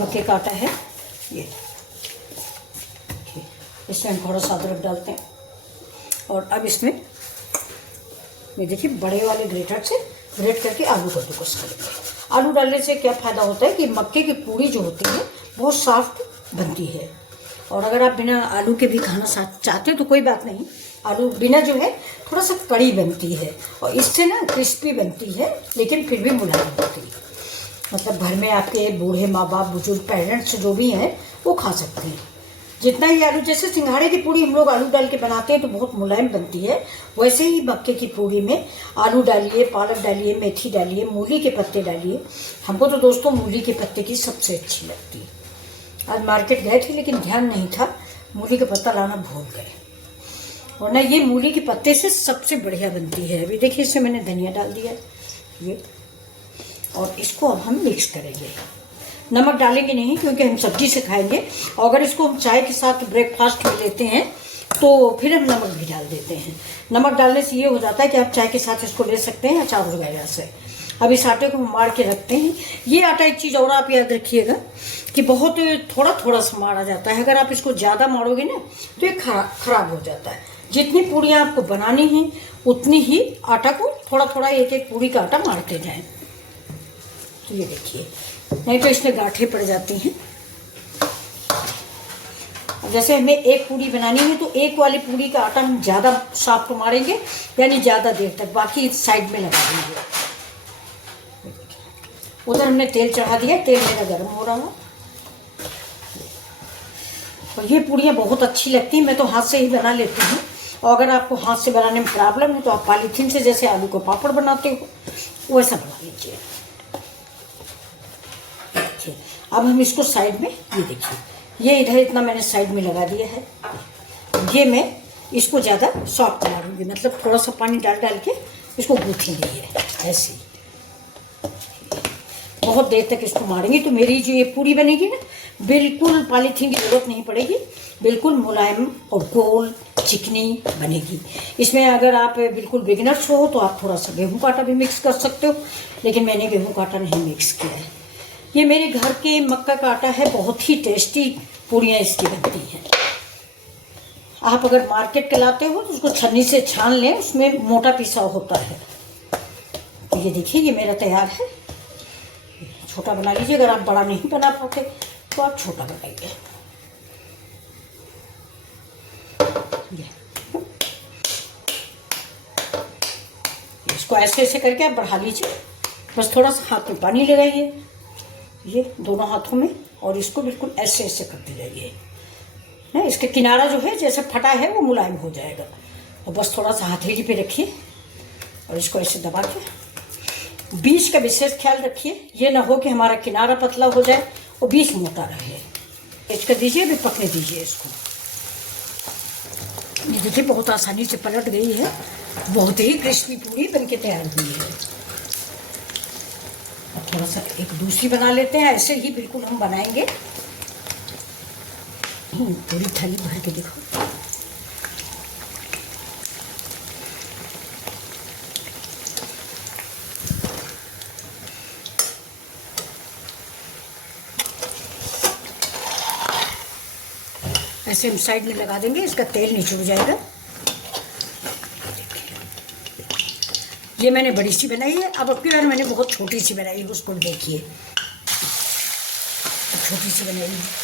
मक्के का आटा है ये। इसमें हम थोड़ा सा अदरक डालते हैं और अब इसमें ये देखिए बड़े वाले ग्रेटर से ग्रेट करके आलू का कद्दूकस करेंगे। आलू डालने से क्या फ़ायदा होता है कि मक्के की पूड़ी जो होती है बहुत सॉफ्ट बनती है। और अगर आप बिना आलू के भी खाना चाहते हो तो कोई बात नहीं, आलू बिना जो है थोड़ा सा कड़ी बनती है और इससे ना क्रिस्पी बनती है, लेकिन फिर भी मुलायम होती है। मतलब घर में आपके बूढ़े माँ बाप बुजुर्ग पेरेंट्स जो भी हैं वो खा सकते हैं। जितना ही आलू, जैसे सिंघाड़े की पूड़ी हम लोग आलू डाल के बनाते हैं तो बहुत मुलायम बनती है, वैसे ही मक्के की पूड़ी में आलू डालिए, पालक डालिए, मेथी डालिए, मूली के पत्ते डालिए। हमको तो दोस्तों मूली के पत्ते की सबसे अच्छी लगती है। आज मार्केट गए थे लेकिन ध्यान नहीं था, मूली का पत्ता लाना भूल गए, वरना ये मूली के पत्ते से सबसे बढ़िया बनती है। अभी देखिए इसमें मैंने धनिया डाल दिया ये, और इसको अब हम मिक्स करेंगे। नमक डालेंगे नहीं क्योंकि हम सब्जी से खाएंगे, और अगर इसको हम चाय के साथ ब्रेकफास्ट में लेते हैं तो फिर हम नमक भी डाल देते हैं। नमक डालने से ये हो जाता है कि आप चाय के साथ इसको ले सकते हैं अचार वगैरह से। अब इस आटे को हम मार के रखते हैं। ये आटा एक चीज़ और आप याद रखिएगा कि बहुत थोड़ा थोड़ा सा मारा जाता है। अगर आप इसको ज़्यादा मारोगे ना तो ये खराब हो जाता है। जितनी पूड़ियाँ आपको बनानी हैं उतनी ही आटा को थोड़ा थोड़ा एक एक पूड़ी का आटा मारते जाएं। तो ये देखिए, नहीं तो इसमें गांठें पड़ जाती हैं। जैसे हमें एक पूड़ी बनानी है तो एक वाली पूड़ी का आटा हम ज़्यादा सॉफ्ट मारेंगे, यानी ज़्यादा देर तक, बाकी साइड में लगा देंगे। उधर हमने तेल चढ़ा दिया, तेल मेरा गर्म हो रहा है। और ये पूड़ियाँ बहुत अच्छी लगती हैं, मैं तो हाथ से ही बना लेती हूँ। और अगर आपको हाथ से बनाने में प्रॉब्लम है तो आप पॉलीथीन से जैसे आलू को पापड़ बनाते हो वैसा बना लीजिए। देखिए अब हम इसको साइड में, ये देखिए ये इधर इतना मैंने साइड में लगा दिया है। ये मैं इसको ज़्यादा सॉफ्ट बना दूँगी, मतलब थोड़ा सा पानी डाल डाल के इसको गूँथेंगे ये ऐसे ही। बहुत देर तक इसको मारेंगे तो मेरी जो ये पूड़ी बनेगी ना, बिल्कुल पॉलीथीन की जरूरत नहीं पड़ेगी, बिल्कुल मुलायम और गोल चिकनी बनेगी। इसमें अगर आप बिल्कुल बिगिनर्स हो तो आप थोड़ा सा गेहूं का आटा भी मिक्स कर सकते हो, लेकिन मैंने गेहूं का आटा नहीं मिक्स किया है। ये मेरे घर के मक्का का आटा है, बहुत ही टेस्टी पूड़ियाँ इसकी बनती हैं। आप अगर मार्केट के लाते हो तो उसको छन्नी से छान लें, उसमें मोटा पिसा होता है। तो ये देखिए ये मेरा तैयार है। छोटा बना लीजिए, अगर आप बड़ा नहीं बना पाते तो आप छोटा बनाइए। इसको ऐसे ऐसे करके आप बढ़ा लीजिए, बस थोड़ा सा हाथ में पानी लगाइए ये दोनों हाथों में, और इसको बिल्कुल ऐसे ऐसे करते जाइए ना। इसके किनारा जो है जैसे फटा है वो मुलायम हो जाएगा, और बस थोड़ा सा हथेली पे रखिए और इसको ऐसे दबा के बीच का विशेष ख्याल रखिए, ये ना हो कि हमारा किनारा पतला हो जाए और बीच मोटा रहे। इसका दीजिए, भी पकने दीजिए इसको। ये देखिए बहुत आसानी से पलट गई है, बहुत ही क्रिस्पी पूरी बनके तैयार हुई है। अब थोड़ा सा एक दूसरी बना लेते हैं, ऐसे ही बिल्कुल हम बनाएंगे। पूरी थाली भर के देखो। ऐसे हम साइड में लगा देंगे, इसका तेल नीचे हो जाएगा। ये मैंने बड़ी सी बनाई है, अब की बार मैंने बहुत छोटी सी बनाई है, उसको देखिए छोटी सी बनाई है।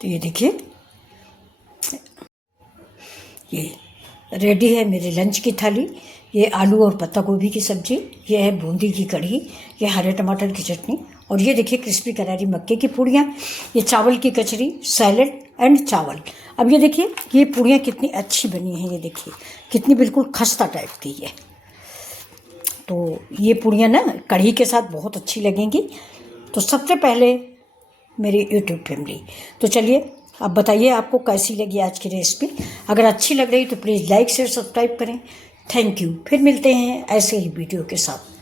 तो ये देखिए ये रेडी है मेरे लंच की थाली। ये आलू और पत्ता गोभी की सब्जी, ये है बूंदी की कढ़ी, ये हरे टमाटर की चटनी, और ये देखिए क्रिस्पी करारी मक्के की पूड़ियाँ, ये चावल की कचरी, सैलेड एंड चावल। अब ये देखिए ये पूड़ियाँ कितनी अच्छी बनी हैं, ये देखिए कितनी बिल्कुल खस्ता टाइप की है। तो ये पूड़ियाँ ना कढ़ी के साथ बहुत अच्छी लगेंगी। तो सबसे पहले मेरी यूट्यूब फैमिली, तो चलिए अब बताइए आपको कैसी लगी आज की रेसिपी। अगर अच्छी लग रही तो प्लीज़ लाइक शेयर सब्सक्राइब करें। Thank you. फिर मिलते हैं ऐसे ही वीडियो के साथ।